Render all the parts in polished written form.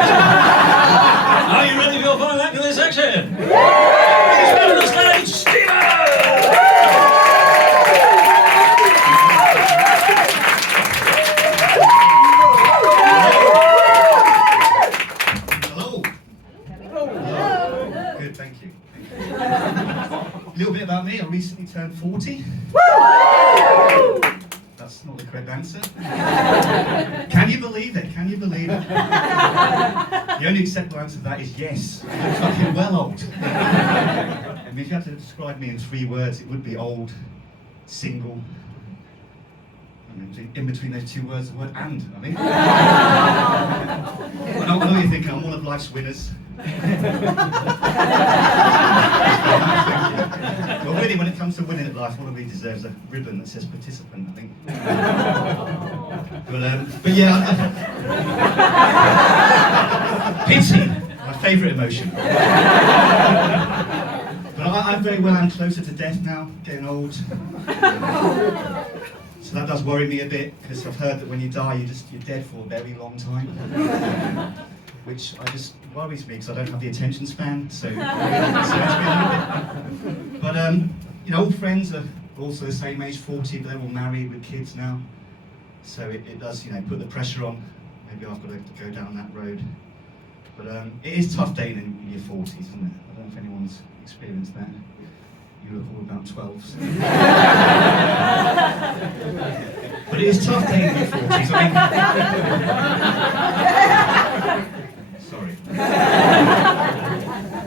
Are you ready for your final act of this section? Please welcome to the stage, Stephen! Hello. Good, thank you. A little bit about me. I recently turned 40. That's not the correct answer. Can you believe it? Can you believe it? The only acceptable answer to that is yes. I'm fucking well old. I mean, if you had to describe me in 3 words, it would be old, single. In between those 2 words, the word and, I think. I know you're thinking I'm one of life's winners. Well, really, when it comes to winning at life, one of me deserves a ribbon that says participant, I think. But yeah, pity, my favourite emotion. But I'm very well, I'm closer to death now, getting old. So that does worry me a bit, because I've heard that when you die, you're dead for a very long time. Which just worries me, because I don't have the attention span, so it concerns me a little bit. But, you know, all friends are also the same age, 40, but they're all married with kids now. So it does, you know, put the pressure on. Maybe I've got to go down that road. But it is tough dating in your 40s, isn't it? I don't know if anyone's experienced that. You look all about 12. So. But it is tough dating in your 40s. I mean, sorry.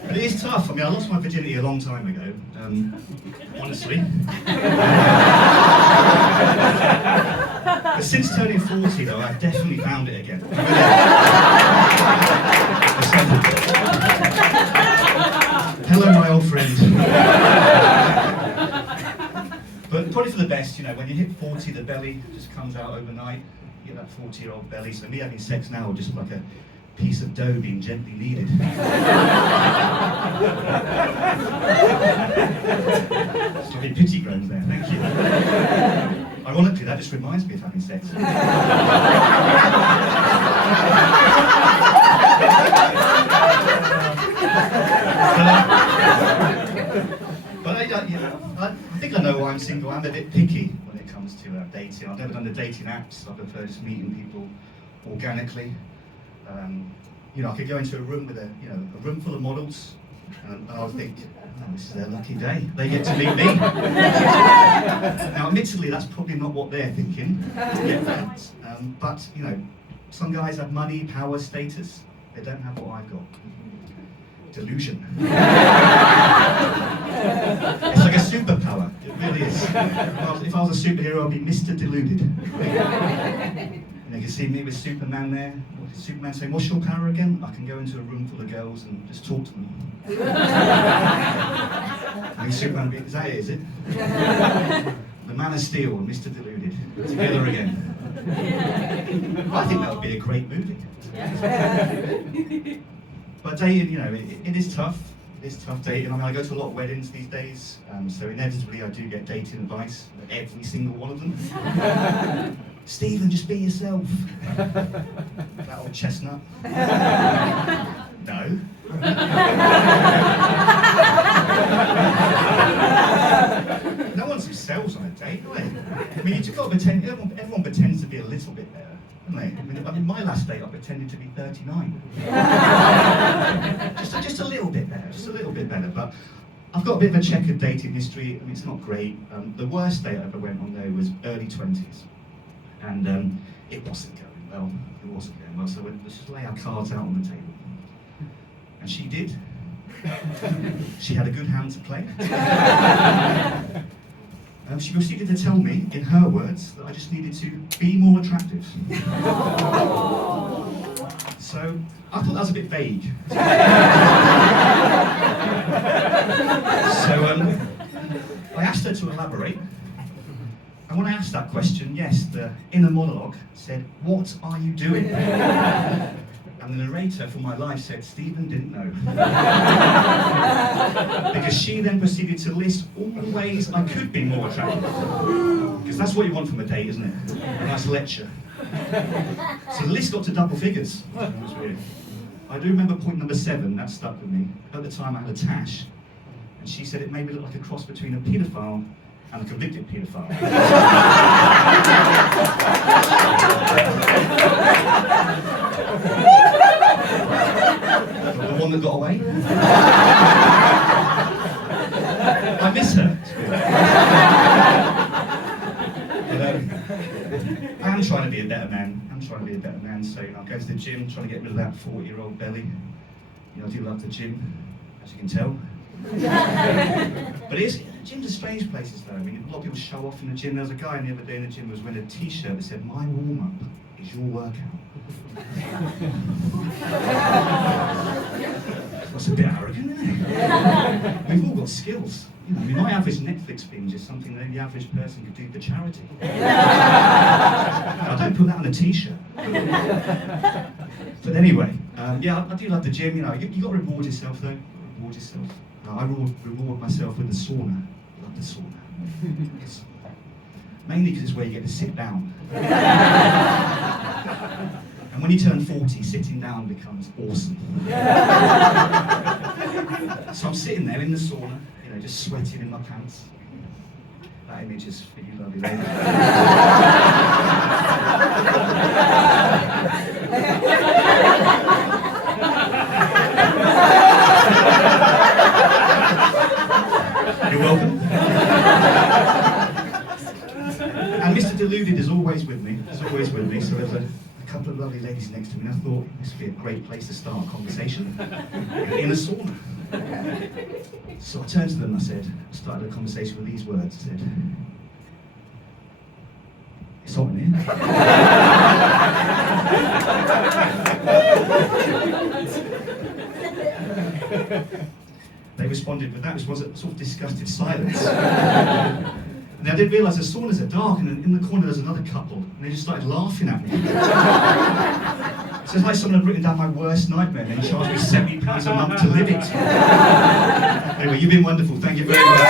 But it is tough. I mean, I lost my virginity a long time ago, honestly. But since turning 40, though, I've definitely found it again. Hello, my old friend. But probably for the best, you know, when you hit 40, the belly just comes out overnight. You get that 40-year-old belly. So me having sex now, just like a piece of dough being gently kneaded. Sorry, pity groans there, thank you. Ironically, that just reminds me of having sex. But I think I know why I'm single. I'm a bit picky when it comes to dating. I've never done the dating apps. I prefer just meeting people organically. You know, I could go into a room with a room full of models, and I would think, oh, this is their lucky day. They get to meet me. Now, admittedly, that's probably not what they're thinking. I get that. But you know, some guys have money, power, status. They don't have what I've got. Delusion. It's like a superpower. It really is. If I was a superhero, I'd be Mr. Deluded. And you can see me with Superman there. Superman saying, "What's your power again?" I can go into a room full of girls and just talk to them. I think Superman would be, is that it, is it? The Man of Steel and Mr. Deluded together again. I think that would be a great movie. But dating, you know, it is tough. It is tough dating. I mean, I go to a lot of weddings these days, so inevitably I do get dating advice, every single one of them. Stephen, just be yourself. That old chestnut. No. No one's themselves on a date, are they? I mean, you've got to pretend, everyone pretends to be a little bit better, don't they? I mean, my last date I pretended to be 39. just a little bit better, just a little bit better. But I've got a bit of a checkered dating history. I mean, it's not great. The worst date I ever went on though was early 20s. And it wasn't going well. It wasn't going well. So let's just lay our cards out on the table. And she did. She had a good hand to play. She proceeded to tell me, in her words, that I just needed to be more attractive. So I thought that was a bit vague. So I asked her to elaborate. And when I asked that question, yes, the inner monologue said, "What are you doing?" And the narrator for my life said, "Stephen didn't know." Because she then proceeded to list all the ways I could be more attractive. Because that's what you want from a date, isn't it? A nice lecture. So the list got to double figures. It was weird. I do remember point number 7, that stuck with me. At the time I had a tash, and she said it made me look like a cross between a paedophile and a convicted paedophile. The one that got away. I miss her. I am trying to be a better man. So I'm going to the gym, trying to get rid of that 40-year-old belly. I do love the gym, as you can tell. But gym's a strange place, though. I mean, a lot of people show off in the gym. There was a guy the other day in the gym who was wearing a t-shirt that said, "My warm-up is your workout." That's a bit arrogant, isn't it? We've all got skills. My average Netflix binge is something that the average person could do for charity. I don't put that on a t-shirt. But anyway, I do love the gym. You got to reward yourself, though. Reward yourself. I reward myself with the sauna. I love the sauna. Mainly because it's where you get to sit down. And when you turn 40, sitting down becomes awesome. So I'm sitting there in the sauna, just sweating in my pants. That image is for you, lovely lady. You're welcome. And Mr. Deluded is always with me. So there's a couple of lovely ladies next to me, and I thought this would be a great place to start a conversation in a sauna. So I turned to them and I started a conversation with these words. I said, "It's hot in here." They responded with that, which was a sort of disgusted silence. And I didn't realise the saunas are dark, and in the corner there's another couple, and they just started laughing at me. So it's like someone had written down my worst nightmare and then charged me £70 a month to live it. Anyway, you've been wonderful. Thank you very much.